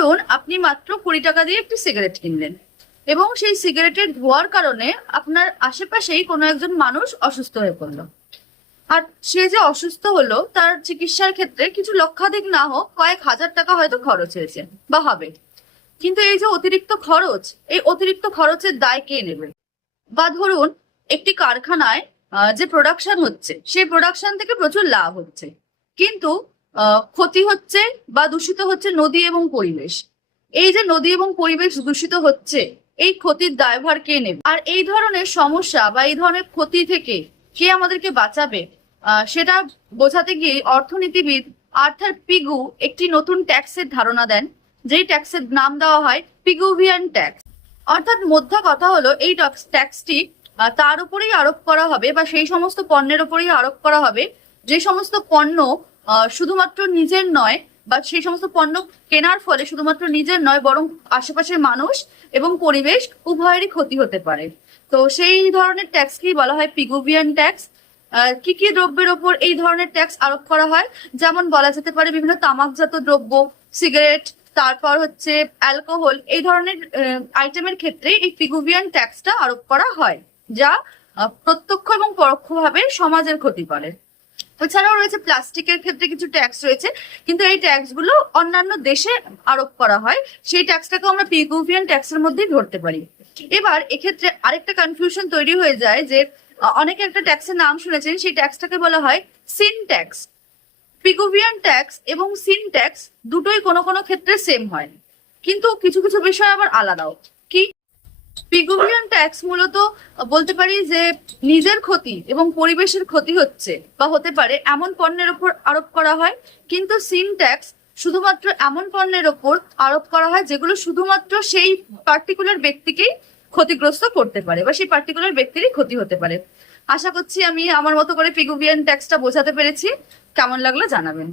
ধরুন আপনি মাত্র 20 টাকা দিয়ে একটি সিগারেট কিনলেন এবং সেই সিগারেটের ধোঁয়ার কারণে আপনার আশেপাশেই কোনো একজন মানুষ অসুস্থ হয়ে পড়লো। আর সে যে অসুস্থ হলো তার চিকিৎসার ক্ষেত্রে কিছু লক্ষাধিক না হোক কয়েক হাজার টাকা হয়তো খরচ হয়েছে বা হবে। কিন্তু এই যে অতিরিক্ত খরচ, এই অতিরিক্ত খরচের দায় কে নেবে? বা ধরুন একটি কারখানায় যে প্রোডাকশন হচ্ছে সেই প্রোডাকশন থেকে প্রচুর লাভ হচ্ছে, কিন্তু ক্ষতি হচ্ছে বা দূষিত হচ্ছে নদী এবং পরিবেশ। এই যে নদী এবং পরিবেশ দূষিত হচ্ছে, এই ক্ষতির দায়ভার কে নেবে? আর এই ধরনের সমস্যা বা এই ধরনের ক্ষতি থেকে কে আমাদেরকে বাঁচাবে, সেটা বোঝাতে গিয়ে অর্থনীতিবিদ আর্থার পিগু একটি নতুন ট্যাক্সের ধারণা দেন, যেই ট্যাক্সের নাম দেওয়া হয় পিগুভিয়ান ট্যাক্স। অর্থাৎ মোদ্দা কথা হলো এই ট্যাক্সটি তার উপরেই আরোপ করা হবে বা সেই সমস্ত পণ্যের উপরেই আরোপ করা হবে যে সমস্ত পণ্য শুধুমাত্র নিজের নয়, বা সেই সমস্ত পণ্য কেনার ফলে শুধুমাত্র নিজের নয় বরং আশেপাশের মানুষ এবং পরিবেশ উভয়েরই ক্ষতি হতে পারে। তো সেই ধরনের ট্যাক্সকেই বলা হয় পিগুভিয়ান ট্যাক্স। কি কি দ্রব্যের ওপর এই ধরনের ট্যাক্স আরোপ করা হয়? যেমন বলা যেতে পারে বিভিন্ন তামাকজাত দ্রব্য, সিগারেট, তারপর হচ্ছে অ্যালকোহল, এই ধরনের আইটেমের ক্ষেত্রে এই পিগুভিয়ান ট্যাক্সটা আরোপ করা হয়, যা প্রত্যক্ষ এবং পরোক্ষভাবে সমাজের ক্ষতি করে। এছাড়াও রয়েছে প্লাস্টিকের ক্ষেত্রে কিছু ট্যাক্স রয়েছে, কিন্তু এই ট্যাক্স গুলো অন্যান্য দেশে আরোপ করা হয়, সেই ট্যাক্সটাকে আমরা পিগুভিয়ান ট্যাক্সের মধ্যেই ধরতে পারি। এবার এক্ষেত্রে আরেকটা কনফিউশন তৈরি হয়ে যায় যে অনেকে একটা ট্যাক্সের নাম শুনেছেন, সেই ট্যাক্সটাকে বলা হয় সিন ট্যাক্স। পিগুভিয়ান ট্যাক্স এবং সিন ট্যাক্স দুটোই কোনো কোনো ক্ষেত্রে সেম হয়, কিন্তু কিছু কিছু বিষয় আবার আলাদাও। কি? পিগুভিয়ান ট্যাক্স মূলত বলতে পারি যে নিজের ক্ষতি এবং পরিবেশের ক্ষতি হচ্ছে বা হতে পারে এমন পণ্যের উপর আরোপ করা হয়, কিন্তু সিন ট্যাক্স শুধুমাত্র এমন পণ্যের ওপর আরোপ করা হয় যেগুলো শুধুমাত্র সেই পার্টিকুলার ব্যক্তিকেই ক্ষতিগ্রস্ত করতে পারে বা সেই পার্টিকুলার ব্যক্তিরই ক্ষতি হতে পারে। আশা করছি আমি আমার মতো করে পিগুভিয়ান ট্যাক্সটা বোঝাতে পেরেছি। কেমন লাগলো জানাবেন।